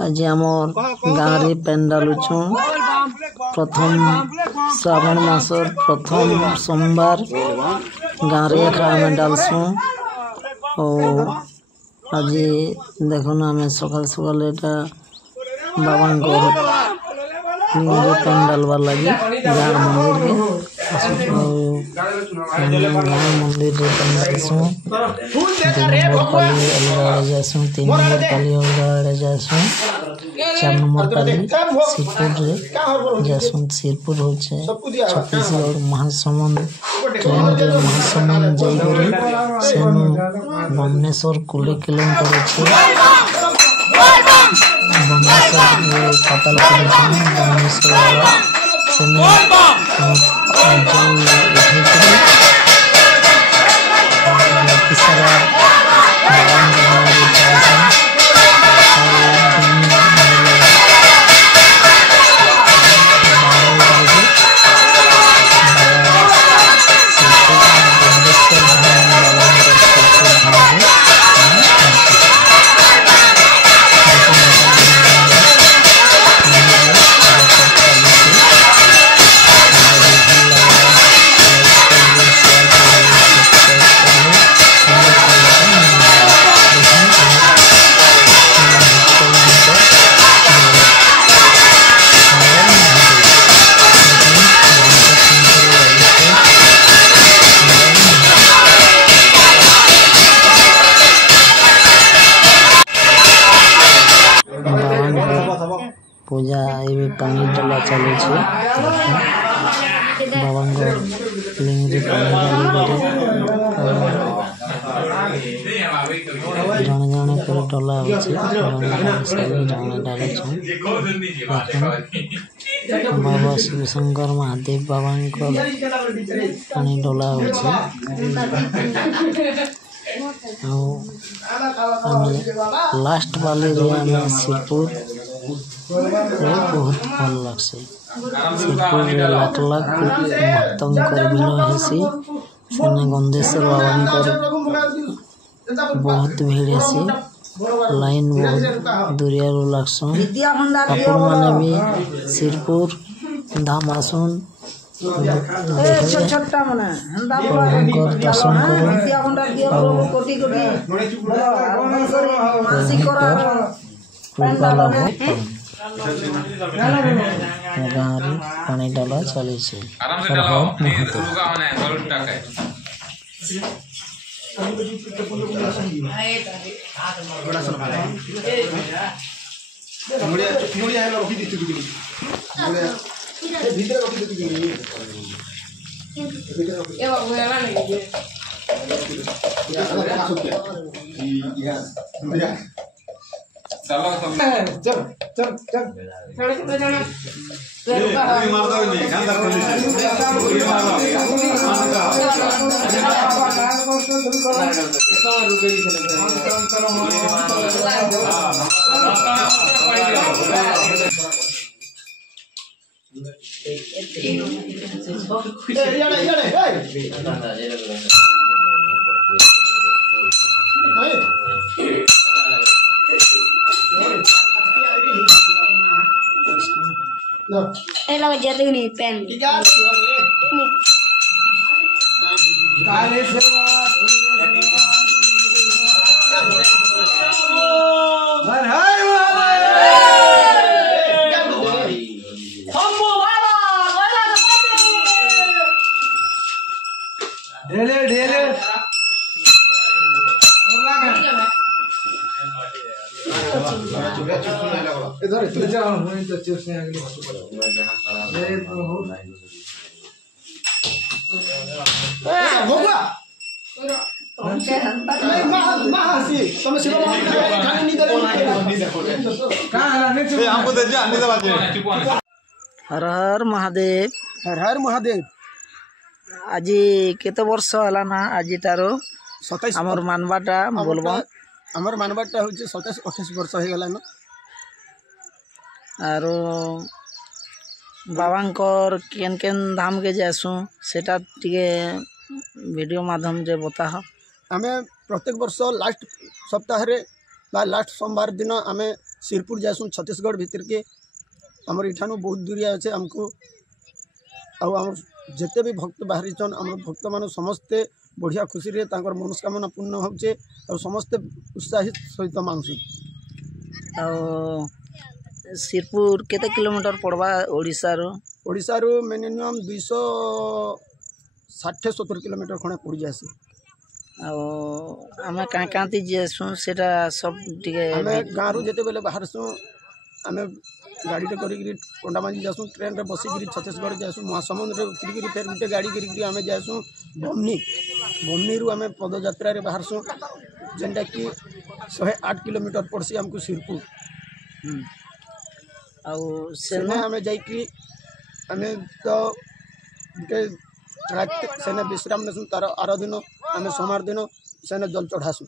आज आमर गाँव पेंडाल प्रथम श्रावण मासर प्रथम सोमवार गाँव में डालसु आज देखो आम सकाल सकाल बाबा पेंडाल बार लगे गाँव मंदिर के गाँव मंदिर जासु 3 नंबर पाली अलग जासु 4 नंबर पाली सिरपुर जासु सिरपुर हो छत्तीसगढ़ महासमुंद ट्रेन रे महासमुंद जाइकरी सेनु भुवनेश्वर 20 किलोमीटर अछि भुवनेश्वर पाताल भुवनेश्वर सेने पूजा ये पानी डाला चले बाबा लिंगरी पानी डाली जने जने कर डला होचे जने डाले बाबा शिवशंकर महादेव बाबा पानी डोला लास्ट वाले शिवपुर बहुत भल लगसे शिवपुर लाख लाख भक्तों मिलन हेसी सेने गंधेश्वर बाबा बहुत भीड़ हेसी लाइन बहुत दूरिया लगसन आपण माने भी शिवपुर धाम आसन दर्शन गाँव पानी डाला चली Ela jadi ni pen. इधर जाओ वहीं तो चिप्स में अगली भोगा हर हर महादेव हर हर महादेव आज केते वर्ष हला ना आज तारो 27 हमर मानबाटा बोलबो हमर मानबाटा होचे 27-28 वर्ष हो गला ना आरो बाबांकर केन केन धाम के जासु सेटा टिके वीडियो माध्यम जे बता हमें प्रत्येक वर्ष लास्ट सप्ताह रे बा लास्ट सोमवार दिन हमें शिरपुर जासु छत्तीसगढ़ भीतर के हमर इठानु बहुत दूरिया अच्छे हमको आउ हम जिते भी भक्त बाहरी छन हम भक्त मान समस्ते बढ़िया खुशी रे तांकर मनोकामना पूर्ण होचे और समस्ते उत्साहित सहित मानसु शिरपुर केते किलोमीटर पड़वा ओडिसा रो मिनिमम 260-70 किलोमीटर खणे पड़ जासी आमे कांती जेसु सेटा सब टिके हमें गाँव रू जेते बेले बाहर सु हमें गाड़ी टे करी कोंडामांजी जासु ट्रेन रे बसी छत्तीसगढ़ जासु महासमुंद रे उतरी फिर गोटे गाड़ी करी आमे जासु बमनी रु आमे पदयात्रा रे बाहर सु जेंटा कि 108 किलोमीटर पड़सी हमको शिरपुर सेने हमें जाइकी हमें तो सेने विश्राम नेसु तार आर दिन हमें सोमवार दिन सेने जल चढ़ासु।